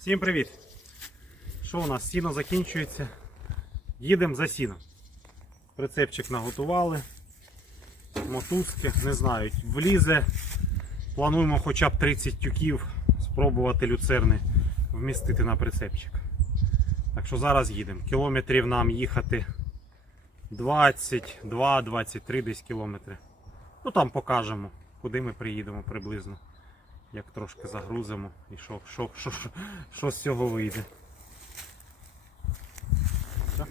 Всім привіт! Що у нас? Сіно закінчується. Їдемо за сіно. Прицепчик наготували. Мотузки, не знаю, влізе. Плануємо хоча б 30 тюків спробувати люцерни вмістити на прицепчик. Так що зараз їдемо. Кілометрів нам їхати 22-23 десь кілометри. Ну там покажемо, куди ми приїдемо приблизно. Як трошки загрузимо і що, що, що, що, що з цього вийде. Все.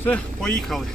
Все, поїхали.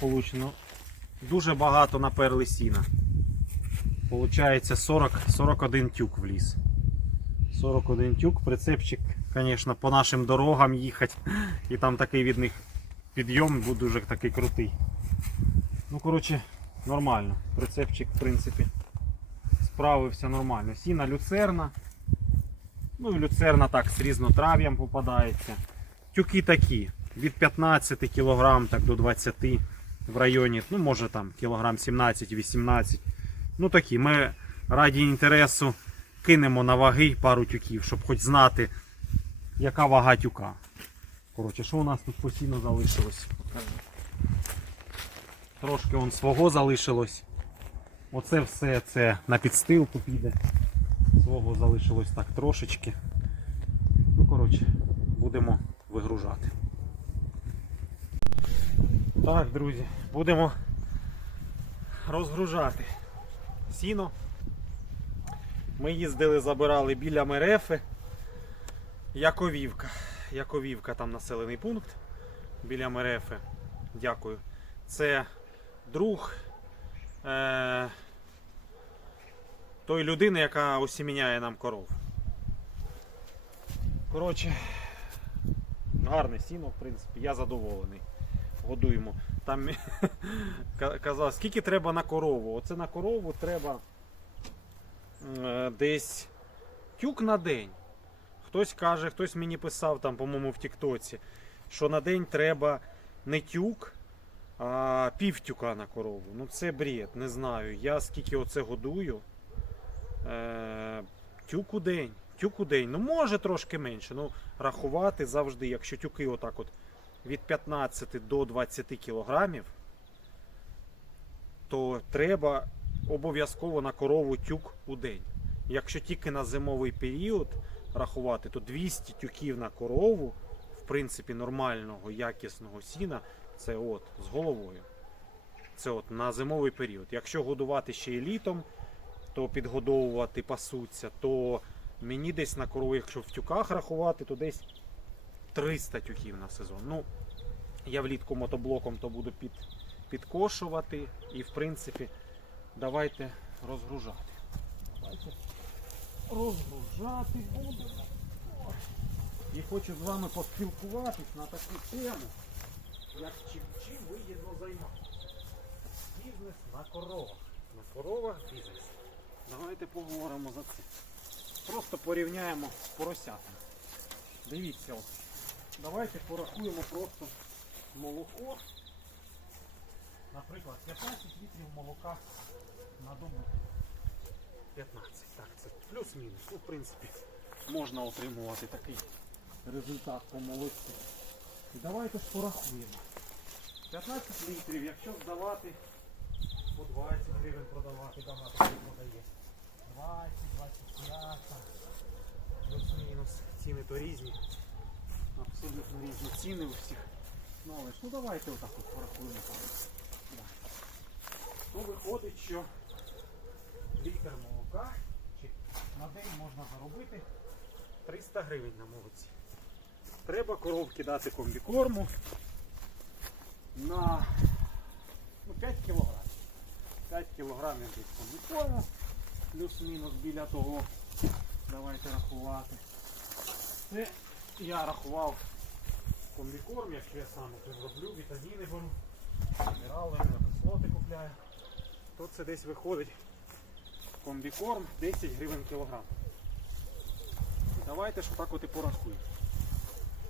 Благополучно. Дуже багато наперли сіна. Получається 40, 41 тюк в ліс. 41 тюк, прицепчик, звісно, по нашим дорогам їхати. І там такий від них підйом буде дуже такий крутий. Ну, коротше, нормально. Прицепчик, в принципі, справився нормально. Сіна люцерна. Ну і люцерна так з різнотрав'ям попадається. Тюки такі, від 15 кг так до 20 в районі, ну може там кілограм 17-18. Ну такі. Ми раді інтересу кинемо на ваги пару тюків, щоб хоч знати, яка вага тюка. Коротше, що у нас тут постійно залишилось? Трошки он свого залишилось. Оце все це на підстилку піде. Свого залишилось так трошечки. Ну, коротше, будемо вигружати. Так, друзі, будемо розгружати сіно. Ми їздили, забирали біля Мерефи. Яковівка. Яковівка там населений пункт біля Мерефи. Дякую. Це друг е- той людини, яка осіміняє нам коров. Коротше, гарне сіно, в принципі, я задоволений. Годуємо. Там казав, скільки треба на корову. Оце на корову треба е, десь тюк на день. Хтось каже, хтось мені писав там, по-моєму, в Тіктоці, що на день треба не тюк, а пів тюка на корову. Ну це бред, не знаю. Я скільки оце годую. Е, тюк у день. Тюк у день. Ну може трошки менше. Ну, рахувати завжди, якщо тюки отак от від 15 до 20 кілограмів, то треба обов'язково на корову тюк у день. Якщо тільки на зимовий період рахувати, то 200 тюків на корову, в принципі, нормального, якісного сіна, це от з головою. Це от на зимовий період. Якщо годувати ще і літом, то підгодовувати пасуться, то мені десь на корову, якщо в тюках рахувати, то десь 300 тюків на сезон. Ну, я влітку мотоблоком то буду під, підкошувати і в принципі давайте розгружати. Давайте розгружати будемо. І хочу з вами поспілкуватись на таку тему, як чим, чим вигідно займатися. Бізнес на коровах. На коровах бізнес. Давайте поговоримо за це. Просто порівняємо з поросятами. Дивіться, от. Давайте порахуємо просто молоко. Наприклад, 15 літрів молока на добу. 15. Так, це плюс-мінус. Ну, в принципі, можна отримувати такий результат по молоці. І давайте ж порахуємо. 15 літрів, якщо здавати по 20 гривень продавати, багато хто продає. 20, 25, плюс-мінус. Ціни то різні. Абсолютно різні ціни у всіх. Ну, ну давайте отак от порахуємо. Да. То виходить, що літр молока чи на день можна заробити 300 гривень на молоці. Треба коровки дати комбікорму на ну, 5 кілограмів. 5 кілограмів десь комбікорму, плюс-мінус біля того. Давайте рахувати. Це я рахував комбікорм, якщо я сам тут роблю, вітаміни беру, мінерали, кислоти купляю, то це десь виходить комбікорм 10 гривень кілограм. Давайте ж так от і порахуємо.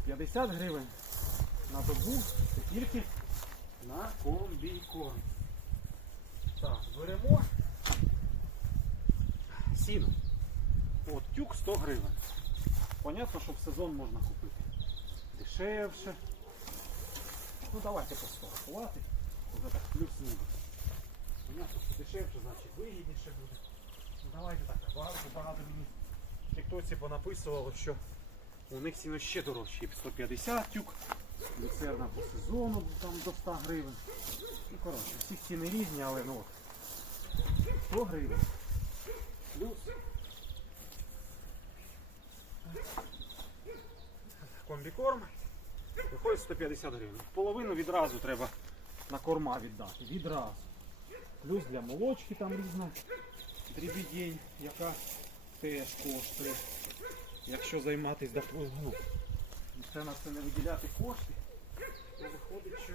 50 гривень на добу це тільки на комбікорм. Так, беремо сіно. От тюк 100 гривень. Понятно, що в сезон можна купити дешевше. Ну давайте 100 рахувати. Вже так плюс-мінус. Понятно, що дешевше, значить вигідніше буде. Ну давайте так, багато, багато мені в тіктоці понаписувало, що у них сіно ще дорожче. 150 тюк, люцерна по сезону там до 100 гривень. Ну коротше, всі ціни різні, але ну от. 100 гривень. Плюс комбікорм виходить 150 гривень. Половину відразу треба на корма віддати. Відразу. Плюс для молочки там різна дрібідень, яка теж коштує. Якщо займатися допо- ну, це на це не виділяти кошти, то виходить, що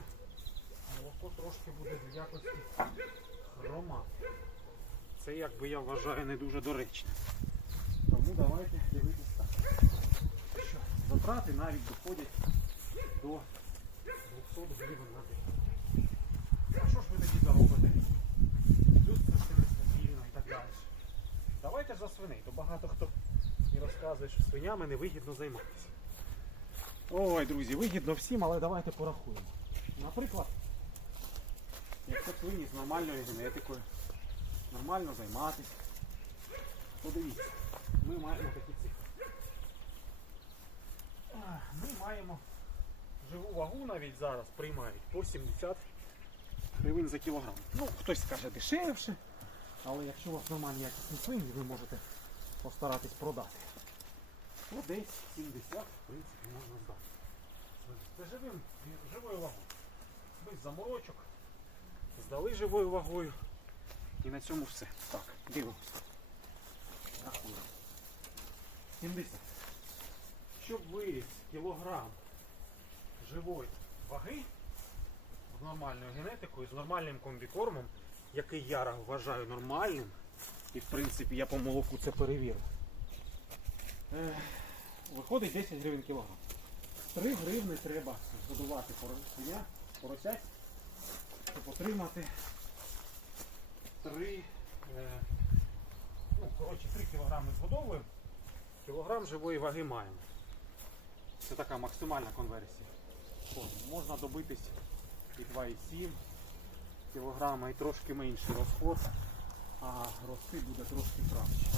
молоко трошки буде в якості грома. Це якби я вважаю не дуже доречно. Тому давайте дивитися затрати навіть доходять до 200 гривень на день. А що ж ви тоді заробите? Плюс це все нестабільно і так далі. Давайте за свиней, то багато хто і розказує, що свинями невигідно займатися. Ой, друзі, вигідно всім, але давайте порахуємо. Наприклад, якщо свині з нормальною генетикою, нормально займатися, подивіться, ми маємо такі цифри. Ми маємо живу вагу навіть зараз приймають по 70 гривень за кілограм. Ну, хтось скаже дешевше, але якщо у вас нормальні якісні свині, ви можете постаратись продати. То десь 70, в принципі, можна здати. Це живим, живою вагою. Без заморочок. Здали живою вагою. І на цьому все. Так, дивимося. Рахуємо. 70. Щоб виріс кілограм живої ваги, з нормальною генетикою, з нормальним комбікормом, який я вважаю нормальним. І в принципі я по молоку це перевірив. Е, Виходить 10 гривень кілограм. 3 гривни треба годувати поросня, поросять, щоб отримати 3, е, ну, коротше, 3 кілограми згодовуємо, кілограм живої ваги маємо. Це така максимальна конверсія. От, можна добитись і 2,7 кілограма і трошки менший розход, а рости буде трошки краще.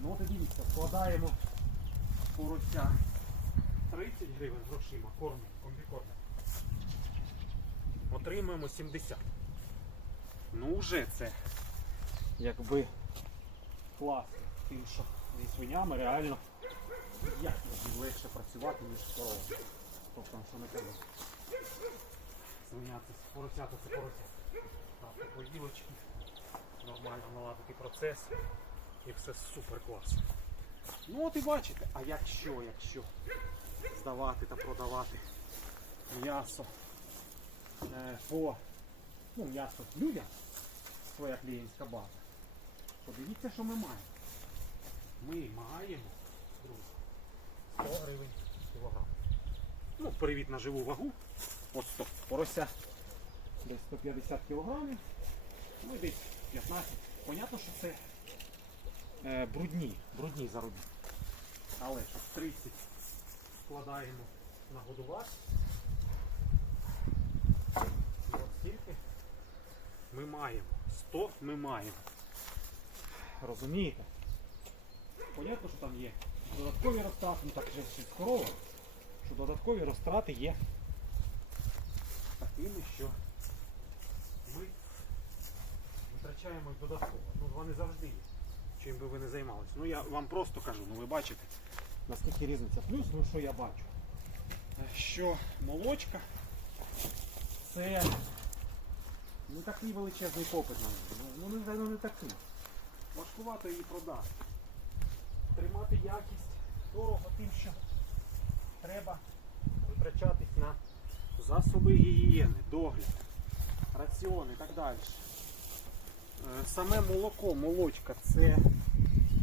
Ну от дивіться, складаємо порося 30 гривень грошима, корму, комбікорму. Отримуємо 70. Ну вже це якби класно. Тим, що зі свинями реально якісно легше працювати, ніж з коровами. Тобто, що не кажу. Свиня це поросята це поросята. Поїлочки, нормально наладити процес і все супер класно. Ну от і бачите, а якщо, якщо здавати та продавати м'ясо е, по ну, м'ясо людям, своя клієнтська база, подивіться, що ми маємо. Ми маємо, друзі, 100 гривень кілограм. Ну, привіт на живу вагу. От 100 порося. Десь 150 кілограмів. Ну і десь 15. Понятно, що це е, брудні, брудні заробітки. Але що 30 складаємо на годувати. І от стільки ми маємо. 100 ми маємо. Розумієте? Понятно, що там є додаткові розтрати, ну так же корова, що додаткові розтрати є такими, що ми витрачаємо додатково. Ну, вони завжди є, чим би ви не займалися. Ну я вам просто кажу, ну ви бачите, наскільки різниця. Плюс, ну що я бачу, що молочка це не такий величезний попит на неї. Ну, ну, не, ну, не такий. Важкувато її продати. Тримати якість дорого тим, що треба витрачатись на засоби гігієни, догляд, раціон і так далі. Е, Саме молоко, молочка це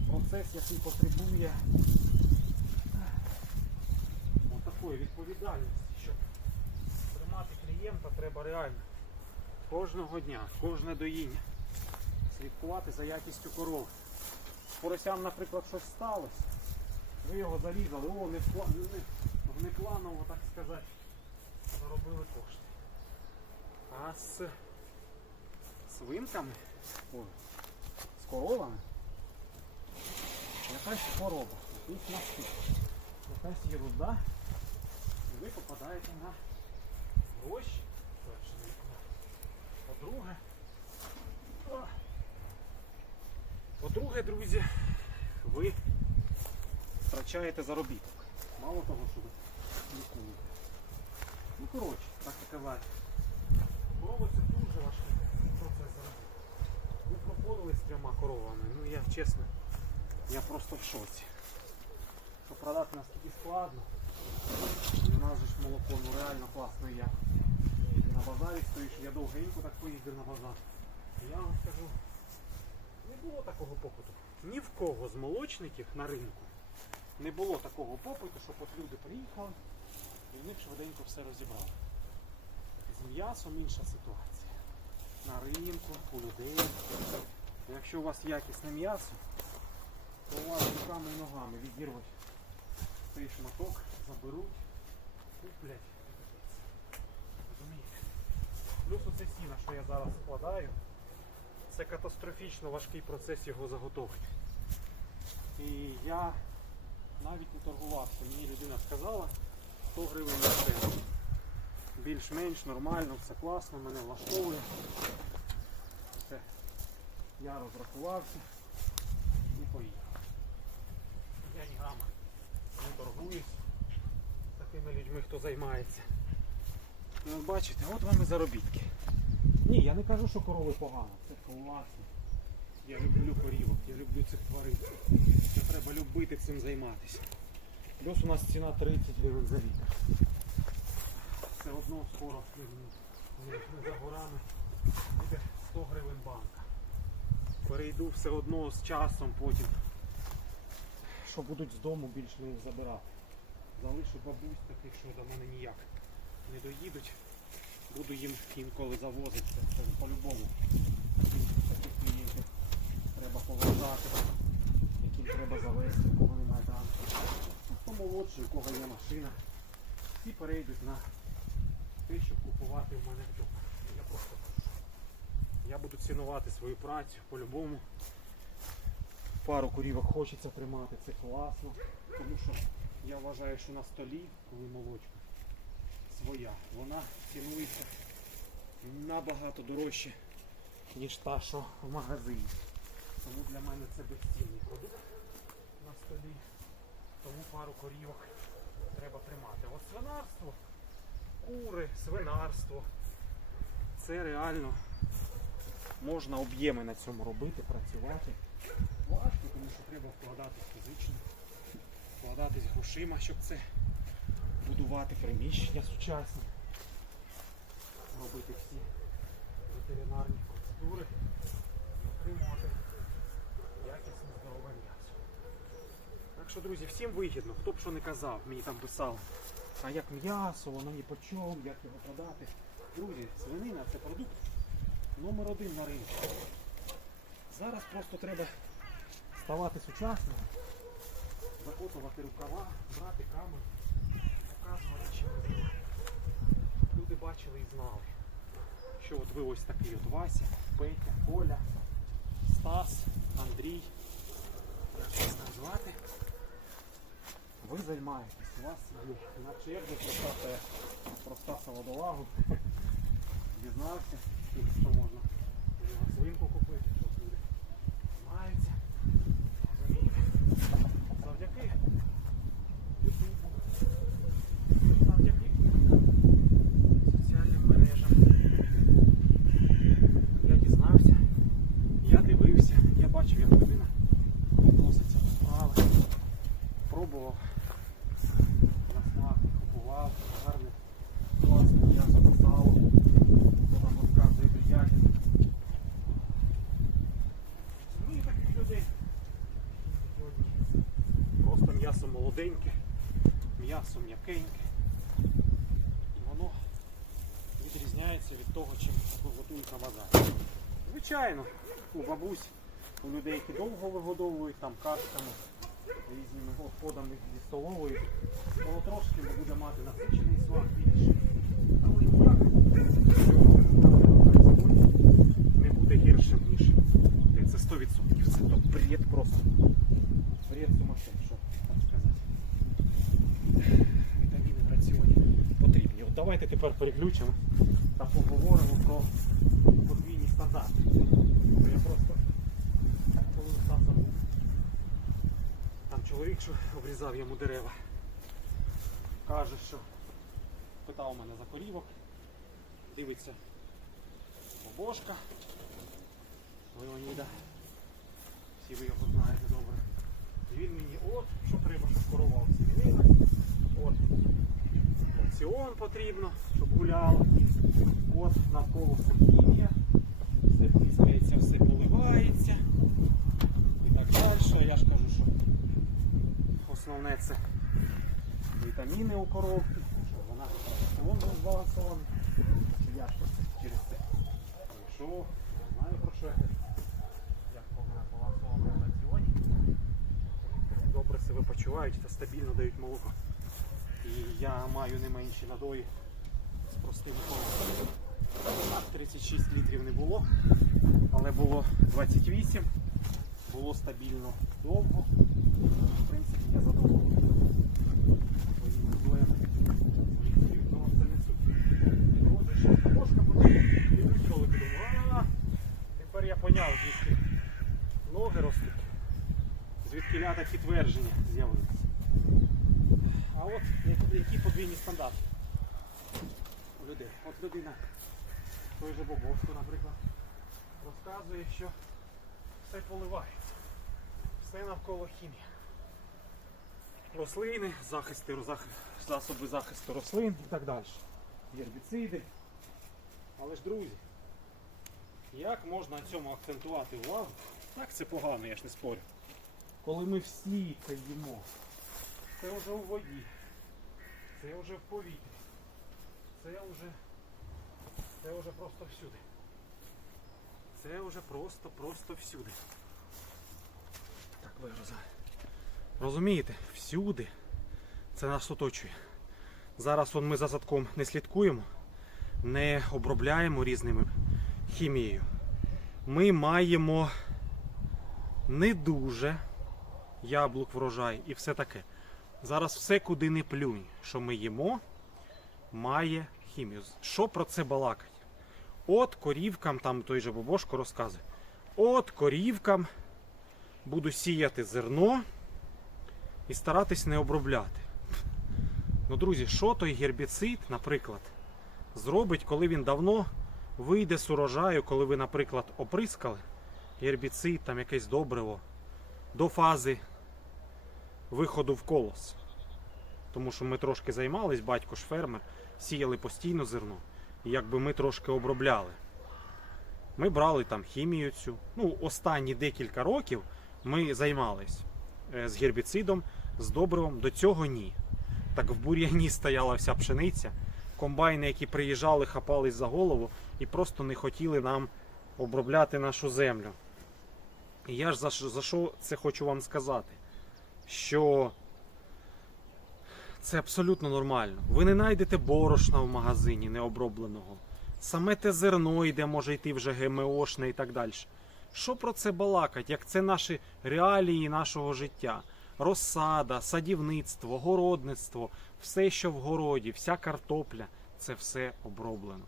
процес, який потребує такої відповідальності, щоб тримати клієнта треба реально кожного дня, кожне доїння. Слідкувати за якістю корови. Поросям, наприклад, щось сталося. Ви його зарізали, о, не, не, планово, так сказати, заробили кошти. А з свинками, ой, з коровами? Якась хвороба, якийсь наступ, якась ерунда, і ви попадаєте на гроші. По-друге, по-друге, друзі, ви втрачаєте заробіток. Мало того, що ви лікуєте. Ну, коротше, так сказати. Корови це дуже важкий процес заробітку. Ми проходили з трьома коровами. Ну я чесно, я просто в шоці. Що продати наскільки складно. І у нас же ж молоко ну реально класно я. На базарі стоїш, я довгенько так поїздив на базар. Я вам скажу, не було такого попиту. Ні в кого з молочників на ринку не було такого попиту, щоб от люди приїхали і в них швиденько все розібрали. З м'ясом інша ситуація. На ринку, у людей. Якщо у вас якісне м'ясо, то у вас руками і ногами відірвуть цей шматок, заберуть, куплять. Розумієте? Плюс оце сіна, що я зараз складаю, це катастрофічно важкий процес його заготовки. І я навіть не торгувався. Мені людина сказала 100 гривень на це. Більш-менш нормально, все класно, мене влаштовує. Все. Я розрахувався і поїхав. Я ні грама не торгуюсь з такими людьми, хто займається. Ну, от бачите, от вам і заробітки. Ні, я не кажу, що корови погано. Це класно. Я люблю корівок, я люблю цих тварин. Це треба любити цим займатися. Плюс у нас ціна 30 гривень за літр. Все одно скоро не за горами буде 100 гривень банка. Перейду все одно з часом потім. Що будуть з дому більш не забирати. Залишу бабусь таких, що до мене ніяк не доїдуть. Буду їм інколи завозити. Це по-любому. Треба поважати, яким треба завести, кого немає танку. Ну, Хто молодший, у кого є машина. Всі перейдуть на те, щоб купувати в мене вдома. Я просто. Я буду цінувати свою працю по-любому. Пару курівок хочеться тримати, це класно. Тому що я вважаю, що на столі, коли молочка своя, вона цінується набагато дорожче, ніж та, що в магазині. Тому для мене це безцінний продукт на столі. Тому пару корівок треба тримати. От свинарство, кури, свинарство. Це реально можна об'єми на цьому робити, працювати. Важко, тому що треба вкладатись фізично, вкладатись грошима, щоб це будувати приміщення сучасні, робити всі ветеринарні процедури і отримувати якісне здорове м'ясо. Так що, друзі, всім вигідно, хто б що не казав, мені там писав, а як м'ясо, воно ні по чому, як його продати. Друзі, свинина це продукт номер один на ринку. Зараз просто треба ставати сучасним, закотувати рукава, брати камеру, показувати чим люди бачили і знали, що от ви ось такий от Вася, Петя, Коля, Стас, Андрій, як вас там звати. Ви займаєтесь, у вас на черзі проста, проста солодовагу. Дізнався, що можна. Свинку купити, що буде. Знаються. Розумієте? Завдяки Ютубу. Завдяки соціальним мережам. Я дізнався, я дивився, я бачив, як людина відноситься до справи. Пробував на смак, купував, гарне, класне м'ясо на сало. Хто нам розказує приятель. Ну і таких людей. Сьогодні Просто м'ясо молоденьке, м'ясо м'якеньке. І воно відрізняється від того, чим базарі. Звичайно, у бабусь, у людей, які довго вигодовують там кашками, різними відходами зі столової, воно трошки буде мати насичений смак більше. Не буде гіршим, ніж це 100%. Це то бред просто. Бред сумасшедший, що так сказати. Вітаміни раціоні потрібні. От давайте тепер переключимо та поговоримо про Бо Я просто коли у Стаса був там чоловік, що обрізав йому дерева, каже, що питав мене за корівок, дивиться бобошка Леоніда. Всі ви його знаєте добре. І він мені от, що треба, щоб корова оцінила. От. Оціон потрібно, щоб гуляло. От навколо все хімія. Все пліскається, все поливається. І так далі. Я ж кажу, що основне це вітаміни у коровки, що вона вон був збалансований. Що Я ж через це пройшов, я знаю про що. Як вона балансована раціоні. Добре себе почувають та стабільно дають молоко. І я маю не менші надої з простими коровками. Так, 36 літрів не було, але було 28, було стабільно довго. В принципі, я задоволений. Тепер я поняв, звідки ноги ростуть, звідки ляда підтвердження з'явилися. А от які подвійні стандарти у людей. От людина, той же Бобовсько, наприклад, розказує, що все поливається, все навколо хімія. Рослини, захисти, зах- засоби захисту рослин і так далі. Гербіциди. Але ж, друзі, як можна на цьому акцентувати увагу? Так це погано, я ж не спорю. Коли ми всі це їмо, це вже у воді, це вже в повітрі, це вже, це вже просто всюди. Це вже просто, просто всюди. Так вигрузаю. Розумієте, всюди це нас оточує. Зараз вон ми за садком не слідкуємо, не обробляємо різними хімією. Ми маємо не дуже яблук врожай і все таке. Зараз все, куди не плюнь, що ми їмо, має хімію. Що про це балакать? От корівкам, там той же Бобошко розказує. От корівкам буду сіяти зерно і старатись не обробляти. Ну, друзі, що той гербіцид, наприклад, зробить, коли він давно вийде з урожаю, коли ви, наприклад, оприскали гербіцид, там якесь добриво до фази виходу в колос. Тому що ми трошки займались, батько ж фермер, сіяли постійно зерно. Якби ми трошки обробляли. Ми брали там хімію цю. Ну, останні декілька років ми займались е, з гербіцидом, з добривом. До цього ні. Так в бур'яні стояла вся пшениця. Комбайни, які приїжджали, хапались за голову і просто не хотіли нам обробляти нашу землю. І я ж за що це хочу вам сказати? Що це абсолютно нормально. Ви не знайдете борошна в магазині необробленого. Саме те зерно йде, може йти вже ГМОшне і так далі. Що про це балакать, як це наші реалії нашого життя? Розсада, садівництво, городництво, все, що в городі, вся картопля це все оброблено.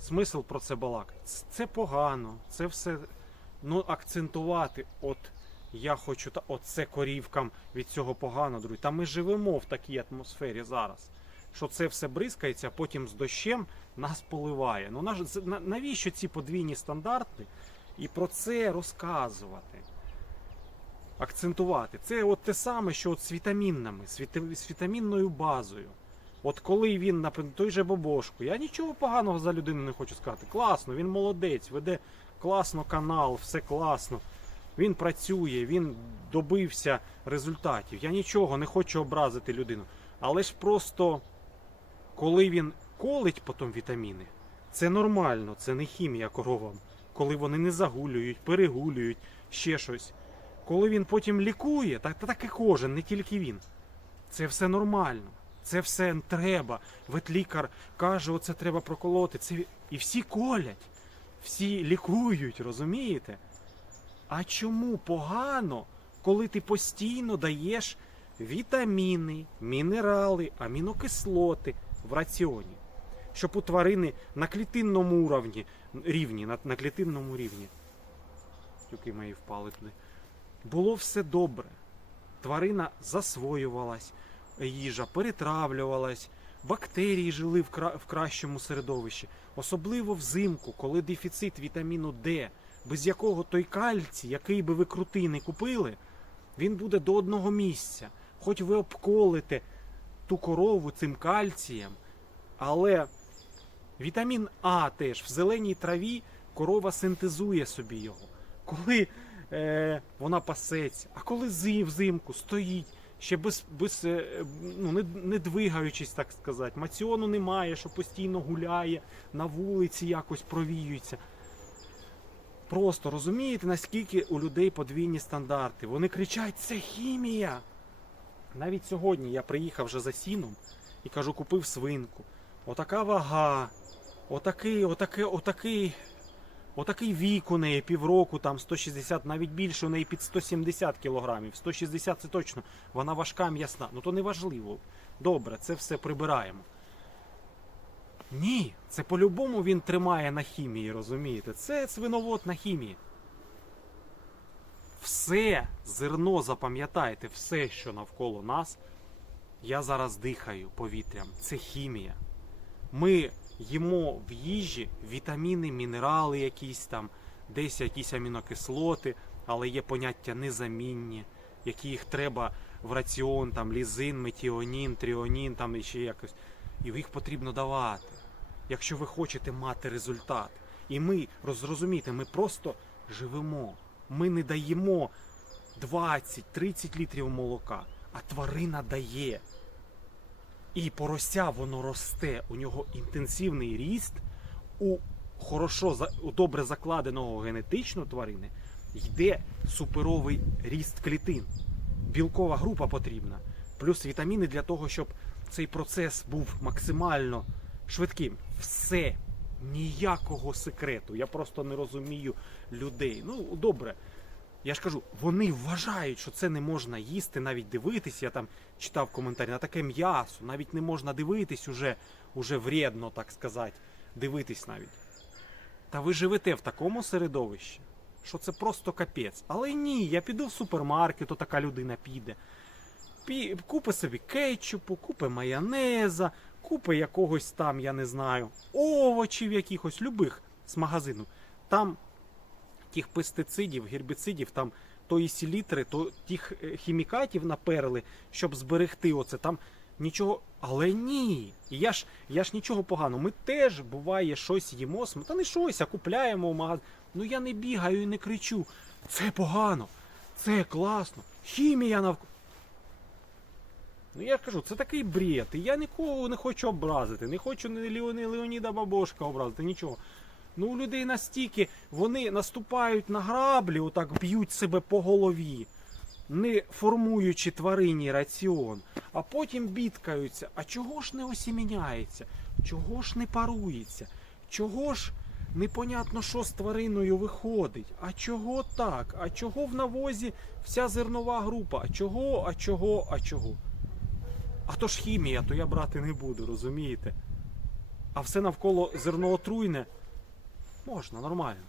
Смисл про це балакати. Це погано, це все ну, акцентувати. От я хочу та от це корівкам від цього погано, друзі. Та ми живемо в такій атмосфері зараз. Що це все бризкається, потім з дощем нас поливає. Ну наш навіщо ці подвійні стандарти і про це розказувати? Акцентувати. Це от те саме, що от з вітамінами, з, віта- з вітамінною базою. От коли він, наприклад, той же Бобошко, я нічого поганого за людину не хочу сказати. Класно, він молодець, веде класно канал, все класно. Він працює, він добився результатів. Я нічого не хочу образити людину. Але ж просто коли він колить потім вітаміни, це нормально, це не хімія коровам. Коли вони не загулюють, перегулюють, ще щось. Коли він потім лікує, так, так і кожен, не тільки він. Це все нормально. Це все треба. Ветлікар каже, оце треба проколоти. Це... І всі колять, всі лікують, розумієте? А чому погано, коли ти постійно даєш вітаміни, мінерали, амінокислоти в раціоні? Щоб у тварини на клітинному уровні, рівні, на, на клітинному рівні, тюки мої впали туди, було все добре. Тварина засвоювалась, їжа перетравлювалась, бактерії жили в, кра- в кращому середовищі, особливо взимку, коли дефіцит вітаміну Д, без якого той кальцій, який би ви крутий не купили, він буде до одного місця. Хоч ви обколите ту корову цим кальцієм, але вітамін А теж в зеленій траві корова синтезує собі його. Коли е, вона пасеться, а коли зи, взимку стоїть, ще без, без е, ну, не, не двигаючись, так сказати, маціону немає, що постійно гуляє, на вулиці якось провіюється. Просто розумієте, наскільки у людей подвійні стандарти. Вони кричать, це хімія. Навіть сьогодні я приїхав вже за сіном і кажу, купив свинку. Отака вага, отакий, отакий, отакий, отакий вік у неї, півроку, там 160, навіть більше у неї під 170 кілограмів. 160 це точно. Вона важка, м'ясна. Ну то не важливо. Добре, це все прибираємо. Ні, це по-любому він тримає на хімії, розумієте? Це свиновод на хімії. Все зерно, запам'ятайте, все, що навколо нас, я зараз дихаю повітрям. Це хімія. Ми їмо в їжі вітаміни, мінерали якісь там, десь якісь амінокислоти, але є поняття незамінні, які їх треба в раціон, там лізин, метіонін, тріонін, там і ще якось. І їх потрібно давати. Якщо ви хочете мати результат. І ми, розрозумійте, ми просто живемо. Ми не даємо 20-30 літрів молока, а тварина дає. І порося воно росте, у нього інтенсивний ріст, у хорошо у добре закладеного генетично тварини йде суперовий ріст клітин. Білкова група потрібна, плюс вітаміни для того, щоб цей процес був максимально швидким. Все, ніякого секрету. Я просто не розумію людей. Ну, добре. Я ж кажу, вони вважають, що це не можна їсти, навіть дивитись. Я там читав коментарі на таке м'ясо, навіть не можна дивитись уже, уже вредно, так сказати, дивитись навіть. Та ви живете в такому середовищі, що це просто капець. Але ні, я піду в супермаркет, то така людина піде. Купи собі кетчупу, купи майонеза, купи якогось там, я не знаю, овочів якихось, любих з магазину. Там тих пестицидів, гербіцидів, там тої селітри, то тих е, хімікатів наперли, щоб зберегти оце. Там нічого. Але ні. Я ж, я ж нічого поганого. Ми теж буває щось їмо, та не щось, а купляємо в магазин. Ну я не бігаю і не кричу. Це погано, це класно. Хімія навколо. Ну я кажу, це такий бред. І я нікого не хочу образити. Не хочу ні Леоні- Леоніда Бабошка образити, нічого. Ну, у людей настільки вони наступають на граблі, отак б'ють себе по голові, не формуючи тварині раціон, а потім бідкаються. А чого ж не осіміняється? Чого ж не парується? Чого ж непонятно, що з твариною виходить? А чого так? А чого в навозі вся зернова група? А чого, а чого, а чого? А то ж хімія, то я брати не буду, розумієте? А все навколо зерноотруйне можна, нормально.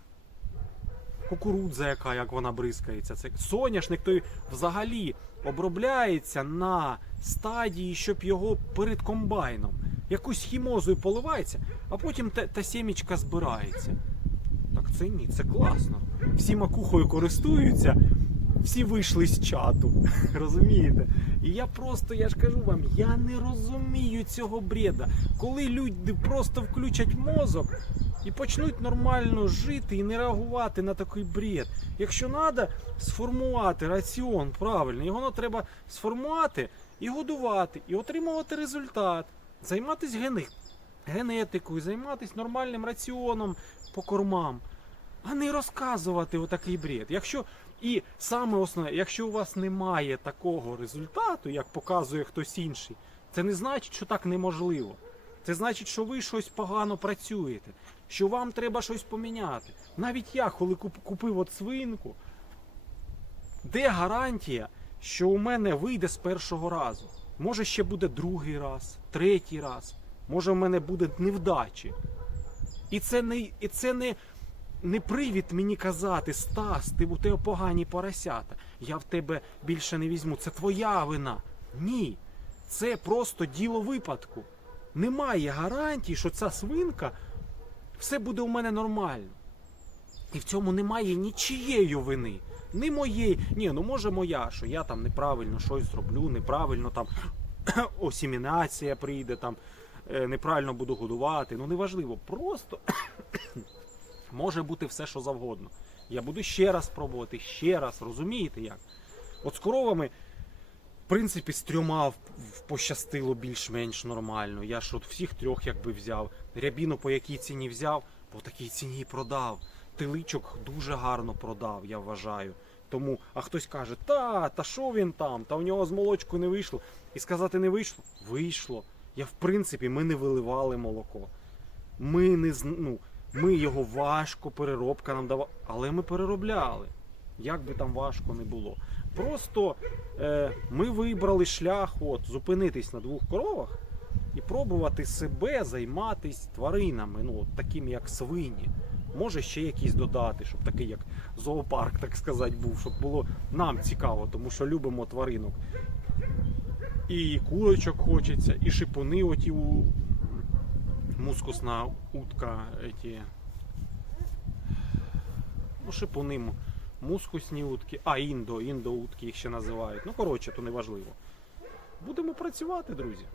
Кукурудза, яка як вона бризкається. Це соняшник той взагалі обробляється на стадії, щоб його перед комбайном. Якусь хімозою поливається, а потім та, та сімічка збирається. Так це ні, це класно. Всі макухою користуються, всі вийшли з чату. Розумієте? І я просто, я ж кажу вам, я не розумію цього бреда. Коли люди просто включать мозок і почнуть нормально жити і не реагувати на такий бред. Якщо треба сформувати раціон правильно, його треба сформувати і годувати, і отримувати результат, займатися гени... генетикою, займатися нормальним раціоном по кормам, а не розказувати отакий бред. Якщо і саме основне, якщо у вас немає такого результату, як показує хтось інший, це не значить, що так неможливо. Це значить, що ви щось погано працюєте, що вам треба щось поміняти. Навіть я, коли купив от свинку, де гарантія, що у мене вийде з першого разу? Може ще буде другий раз, третій раз, може в мене буде невдачі. І це не, і це не, не привід мені казати, Стас, ти у тебе погані поросята. Я в тебе більше не візьму. Це твоя вина. Ні. Це просто діло випадку. Немає гарантії, що ця свинка все буде у мене нормально. І в цьому немає нічієї вини. Ні моєї. Ні, ну може моя, що я там неправильно щось зроблю, неправильно там осімінація прийде, там е, неправильно буду годувати. Ну неважливо. Просто може бути все, що завгодно. Я буду ще раз пробувати, ще раз, розумієте як? От з коровами, в принципі, з трьома пощастило більш-менш нормально. Я ж от всіх трьох якби взяв. Рябіну по якій ціні взяв, по такій ціні продав. Тиличок дуже гарно продав, я вважаю. Тому, а хтось каже, та, та що він там, та у нього з молочкою не вийшло. І сказати не вийшло? Вийшло. Я в принципі, ми не виливали молоко. Ми не ну, ми його важко, переробка нам давала, але ми переробляли. Як би там важко не було. Просто е, ми вибрали шлях, от, зупинитись на двох коровах і пробувати себе займатися тваринами, ну, такими як свині. Може ще якісь додати, щоб такий як зоопарк, так сказати, був, щоб було нам цікаво, тому що любимо тваринок. І курочок хочеться, і шипуни оті мускусна утка, эти, ну, шипуни, мускусні утки, а індо, індо утки їх ще називають. Ну, коротше, то не важливо. Будемо працювати, друзі.